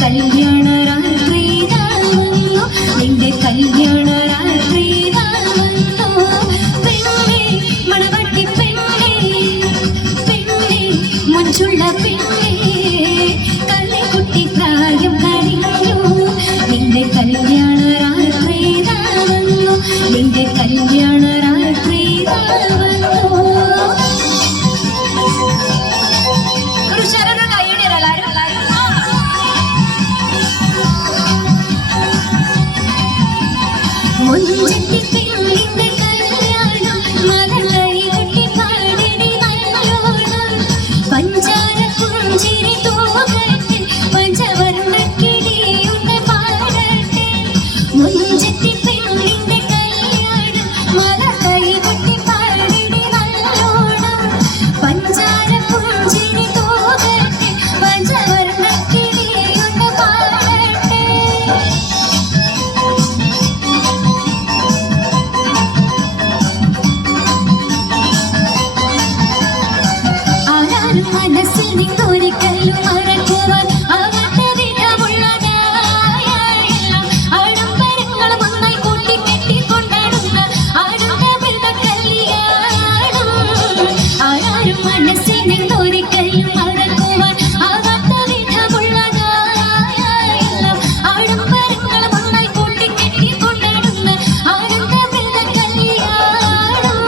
കല്യാണ രാത്രി വന്നു നിന്റെ കല്യാണ രാത്രി വന്നു പെണ്ണേ മണവാട്ടി പെണ്ണേ പെണ്ണേ മുഞ്ചുള്ള പെണ്ണേ കല്ലിക്കുട്ടി പ്രായം കഴിഞ്ഞു നിന്റെ കല്യാണ രാത്രി വന്നു നിന്റെ കല്യാണ രാത്രി വന്നു. ഒരു ശരണ കൈയുടെ എല്ലാവരും മുഞ്ചത്തി പെണ്ണിന്റെ കല്യാണം മലകൈ കൊട്ടി പാടിനി നല്ലോണം പഞ്ചാര പുഞ്ചിരി തൂകട്ടെ പഞ്ചവർണ്ണക്കിളിയുടെ പാടട്ടെ മുഞ്ചത്തി പെണ്ണിന്റെ കല്യാണം മലകൈ കൊട്ടി പാടിനി നല്ലോണം പഞ്ചാര പുഞ്ചിരി തൂകട്ടെ പഞ്ചവർണ്ണക്കിളിയുടെ പാടട്ടെ. മനസ്സിൽ നിന്നൊരിക്കലും മറക്കുവാൻ ആകാത്ത വിധമുള്ളതായെല്ലാം ആഡംബരങ്ങളും ഒന്നായി കൂട്ടിക്കെട്ടിക്കൊണ്ടാടുന്ന ആനന്ദമൃത കല്യാണം. ആരാരും മനസ്സിൽ നിന്നൊരിക്കലും മറക്കുവാൻ ആകാത്ത വിധമുള്ളതായെല്ലാം ആഡംബരങ്ങളും ഒന്നായി കൂട്ടിക്കെട്ടിക്കൊണ്ടാടുന്ന ആനന്ദമൃത കല്യാണം.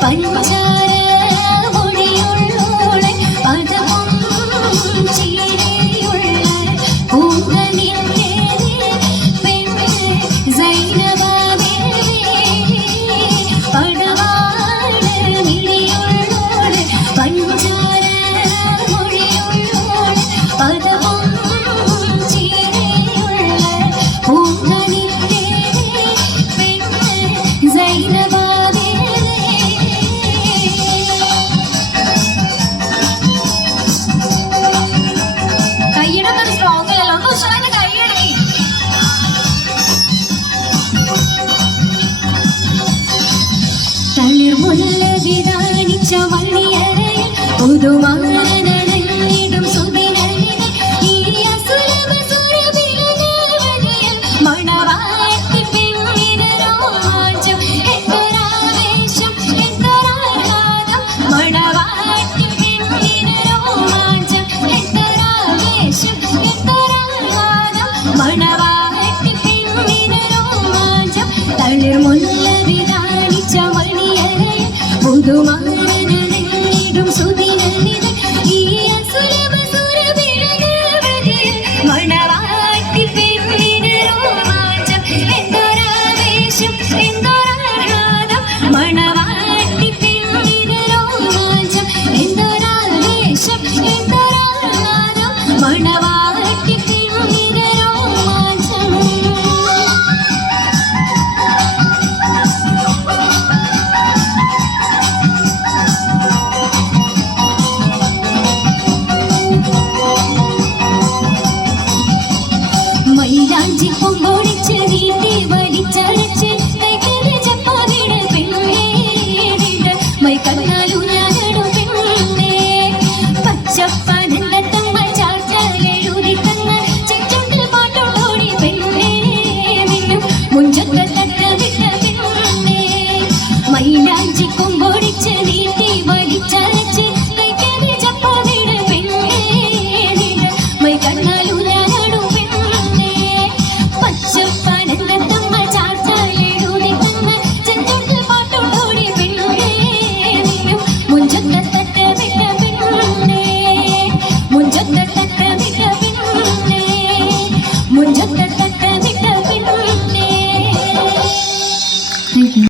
പഞ്ചാര മൊഴിയുള്ളോളെ പദവും ചീരയുള്ള പൂങ്കലിന്റെ പെണ്ണ് സൈനബാബേവി പടവാള് മിഴിയുള്ളോളെ പഞ്ചാര മൊഴിയുള്ളോളെ പദവും ചീരയുള്ള പൂങ്കലിന്റെ പെണ്ണ് സൈനബാബേവി. തളിർമുല്ല വിതാനിച്ച മണിയറയിൽ പുതുമാ